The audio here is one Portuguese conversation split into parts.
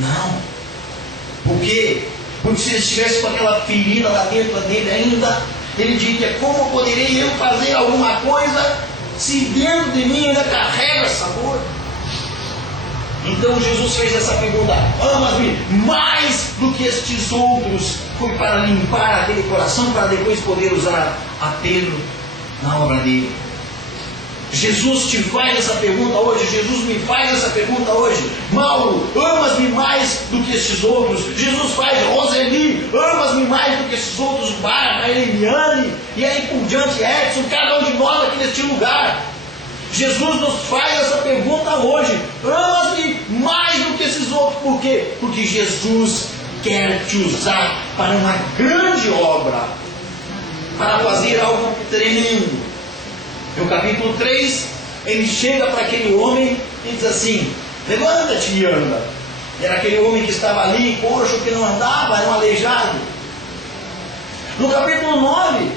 Não. Por quê? Porque se ele estivesse com aquela ferida lá dentro dele ainda, ele diria: como poderei eu fazer alguma coisa se dentro de mim ainda carrega essa dor? Então Jesus fez essa pergunta: amas-me mais do que estes outros? Foi para limpar aquele coração, para depois poder usar a Pedro na obra dele. Jesus te faz essa pergunta hoje. Jesus me faz essa pergunta hoje: Mauro, amas-me mais do que estes outros? Jesus faz: Roseli, amas-me mais do que esses outros? Bárbara, Eliane, e aí por diante, Edson, cada um de nós aqui neste lugar. Jesus nos faz essa pergunta hoje: amas-me mais do que esses outros? Por quê? Porque Jesus quer te usar para uma grande obra, para fazer algo tremendo. No capítulo 3, ele chega para aquele homem e diz assim: levanta-te e anda. Era aquele homem que estava ali, coxo, que não andava, era um aleijado. No capítulo 9,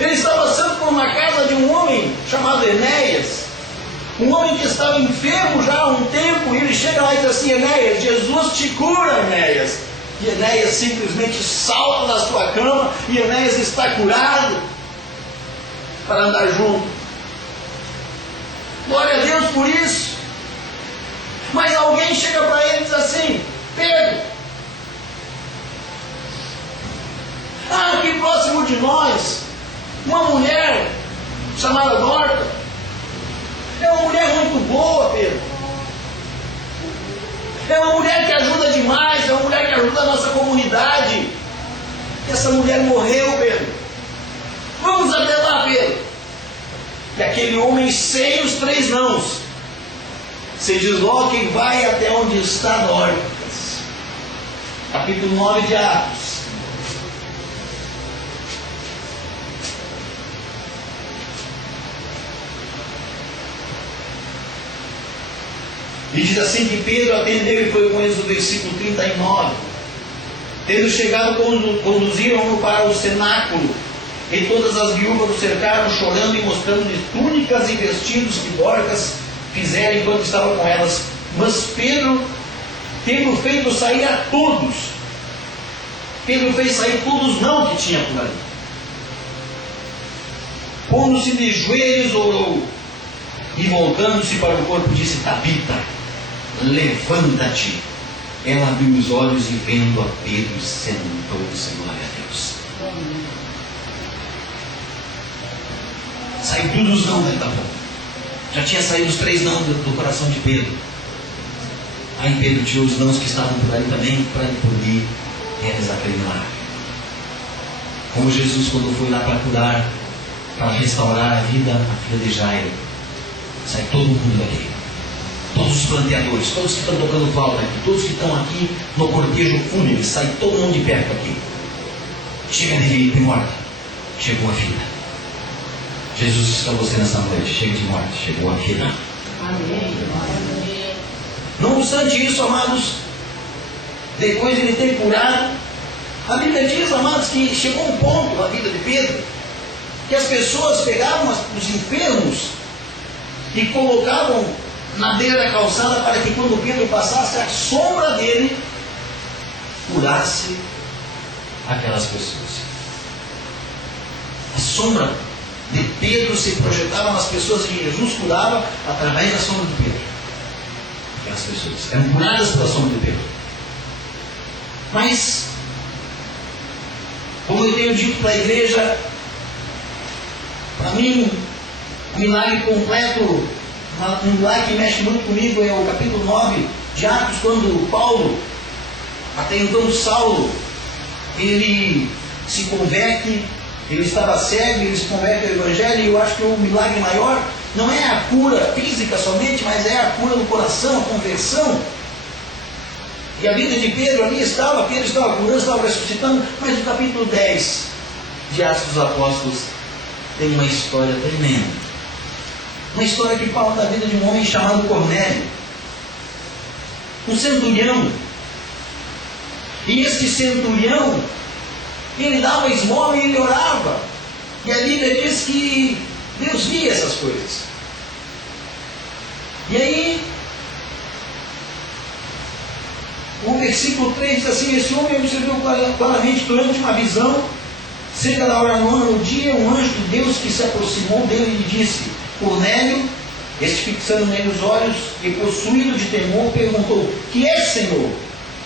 ele estava passando por uma casa de um homem chamado Enéas, um homem que estava enfermo já há um tempo, e ele chega lá e diz assim: Enéas, Jesus te cura, Enéas. E Enéas simplesmente salta da sua cama, e Enéas está curado para andar junto. Glória a Deus por isso. Mas alguém chega para ele e diz assim: Pedro, aqui próximo de nós, uma mulher chamada Dorca. É uma mulher muito boa, Pedro. É uma mulher que ajuda demais, é uma mulher que ajuda a nossa comunidade. Essa mulher morreu, Pedro. Vamos até lá, Pedro. E aquele homem, sem os 3 nãos, se desloca e vai até onde está Dorcas. Capítulo 9 de Atos. E diz assim que Pedro atendeu e foi com eles, no versículo 39. Tendo chegado, conduziram-no para o cenáculo, e todas as viúvas o cercaram, chorando e mostrando-lhe túnicas e vestidos que Dorcas fizera enquanto estava com elas. Mas Pedro, tendo feito sair a todos, Pedro fez sair todos não que tinha por ali. Pondo-se de joelhos, orou, e voltando-se para o corpo, disse: Tabita, levanta-te. Ela abriu os olhos e, vendo a Pedro, sentou-se. Glória a Deus. Saiu tudo os não dentro da boca. Já tinha saído os 3 não do coração de Pedro. Aí Pedro tirou os nãos que estavam por ali também, para ele poder realizar aquele milagre. Como Jesus, quando foi lá para curar, para restaurar a vida, a filha de Jairo, sai todo mundo daqui. Todos os planteadores, todos que estão tocando flauta aqui, todos que estão aqui no cortejo fúnebre, sai todo mundo de perto aqui. Chega de Filipe morta, chegou a filha. Jesus disse para você nessa noite: chega de morte, chegou a filha. Amém. Não obstante isso, amados, depois de ele ter curado, a Bíblia diz, amados, que chegou um ponto na vida de Pedro que as pessoas pegavam os enfermos e colocavam na beira da calçada para que quando Pedro passasse, a sombra dele curasse aquelas pessoas. A sombra de Pedro se projetava nas pessoas que Jesus curava através da sombra de Pedro. Aquelas pessoas eram curadas pela sombra de Pedro. Mas, como eu tenho dito para a igreja, para mim, o milagre completo, um milagre que mexe muito comigo, é o capítulo 9 de Atos, quando Paulo, até então Saulo, ele se converte. Ele estava cego, ele se converte ao Evangelho, e eu acho que o milagre maior não é a cura física somente, mas é a cura do coração, a conversão. E a vida de Pedro ali estava, Pedro estava curando, estava ressuscitando, mas no capítulo 10 de Atos dos Apóstolos tem uma história tremenda. Uma história que fala da vida de um homem chamado Cornélio, um centurião. E este centurião, ele dava esmola e ele orava. E a Bíblia diz que Deus via essas coisas. E aí, O versículo 3 diz assim: esse homem observou claramente durante uma visão, cerca da hora nona no dia, um anjo de Deus que se aproximou dele e lhe disse: Cornélio. Este, fixando nele os olhos e possuído de temor, perguntou: que é, Senhor?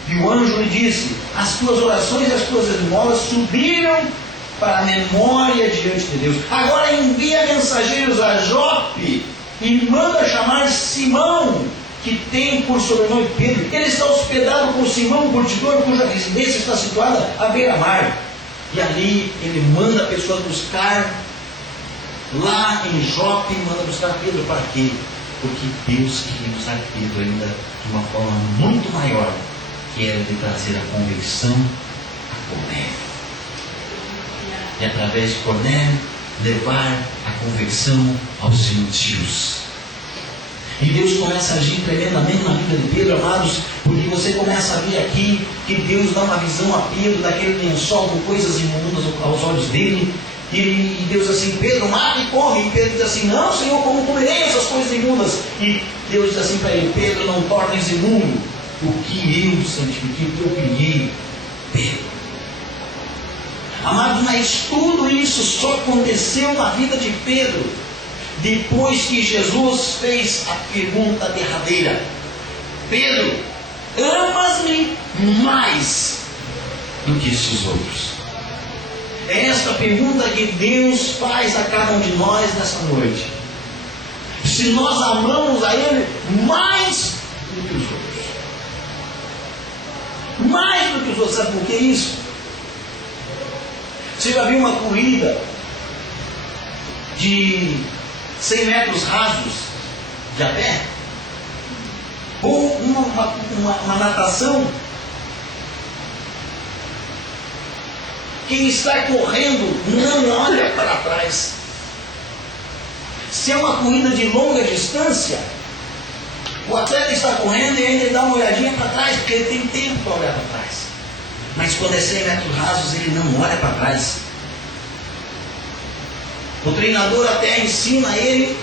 E o anjo lhe disse: as tuas orações e as tuas esmolas subiram para a memória diante de Deus. Agora envia mensageiros a Jope e manda chamar Simão, que tem por sobrenome Pedro. Ele está hospedado com Simão, o curtidor, cuja residência está situada à beira-mar. E ali ele manda pessoas buscar, lá em Jope, manda buscar Pedro. Para quê? Porque Deus queria usar Pedro ainda de uma forma muito maior, que era de trazer a conversão a Cornélio. E através de Cornélio, levar a conversão aos gentios. E Deus começa a agir tremendamente na vida de Pedro, amados, porque você começa a ver aqui que Deus dá uma visão a Pedro daquele lençol com coisas imundas aos olhos dele. E Deus diz assim: Pedro, mata e corre. E Pedro diz assim: não, Senhor, como comerei essas coisas imundas? E Deus diz assim para ele: Pedro, não tornes imundo o que eu santifiquei, o que eu criei, Pedro. Amados, mas tudo isso só aconteceu na vida de Pedro depois que Jesus fez a pergunta derradeira: Pedro, amas-me mais do que estes outros? É esta pergunta que Deus faz a cada um de nós nessa noite. Se nós amamos a Ele mais do que os outros. Mais do que os outros. Sabe por que isso? Você já viu uma corrida de 100 metros rasos de a pé? Ou uma natação? Quem está correndo não olha para trás. Se é uma corrida de longa distância, o atleta está correndo e ainda dá uma olhadinha para trás, porque ele tem tempo para olhar para trás. Mas quando é 100 metros rasos, ele não olha para trás. O treinador até ensina ele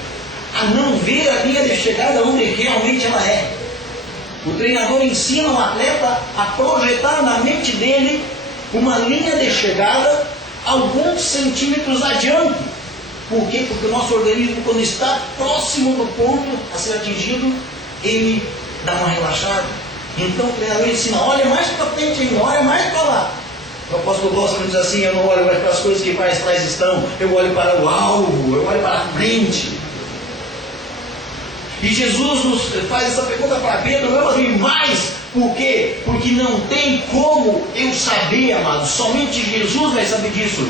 a não ver a linha de chegada onde realmente ela é. O treinador ensina o atleta a projetar na mente dele uma linha de chegada alguns centímetros adiante. Por quê? Porque o nosso organismo, quando está próximo do ponto a ser atingido, ele dá uma relaxada. Então o treinador ensina: olha mais para frente ainda, olha mais para lá. O apóstolo gosta diz assim: eu não olho mais para as coisas que mais atrás estão, eu olho para o alvo, eu olho para a frente. E Jesus nos faz essa pergunta para Pedro: amas-me mais? Por quê? Porque não tem como eu saber, amados. Somente Jesus vai saber disso.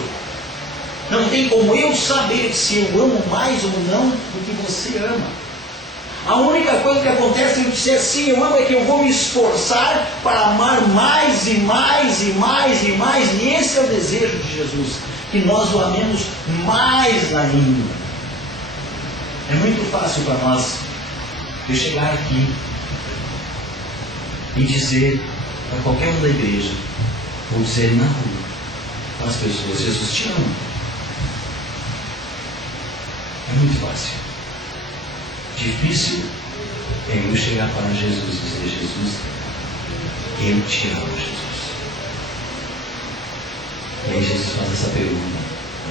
Não tem como eu saber se eu amo mais ou não do que você ama. A única coisa que acontece em dizer assim, eu amo, é que eu vou me esforçar para amar mais e mais e mais e mais. E esse é o desejo de Jesus, que nós o amemos mais ainda. É muito fácil para nós eu chegar aqui e dizer para qualquer um da igreja, ou dizer na rua para as pessoas: Jesus te ama. É muito fácil. Difícil é eu chegar para Jesus e dizer: Jesus, eu te amo, Jesus. E aí Jesus faz essa pergunta: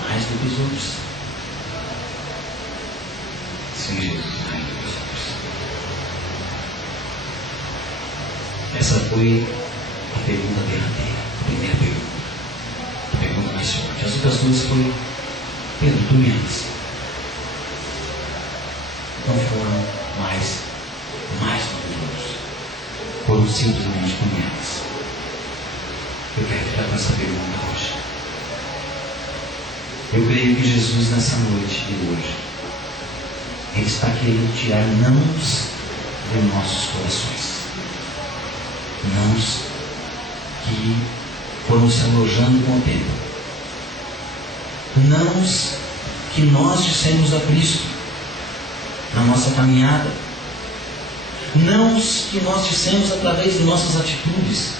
mais do que os outros? Sim, Jesus, mais do que os outros. Essa foi a pergunta derradeira, a primeira pergunta. A pergunta mais forte. As outras duas foi: Pedro, tu me amas? Não foram mais do que os outros. Foram simplesmente tu me amas. Eu quero ficar com essa pergunta hoje. Eu creio que Jesus, nessa noite de hoje, Ele está querendo tirar nãos de nossos corações. Nãos que foram se alojando com o tempo. Nãos que nós dissemos a Cristo na nossa caminhada. Nãos que nós dissemos através de nossas atitudes.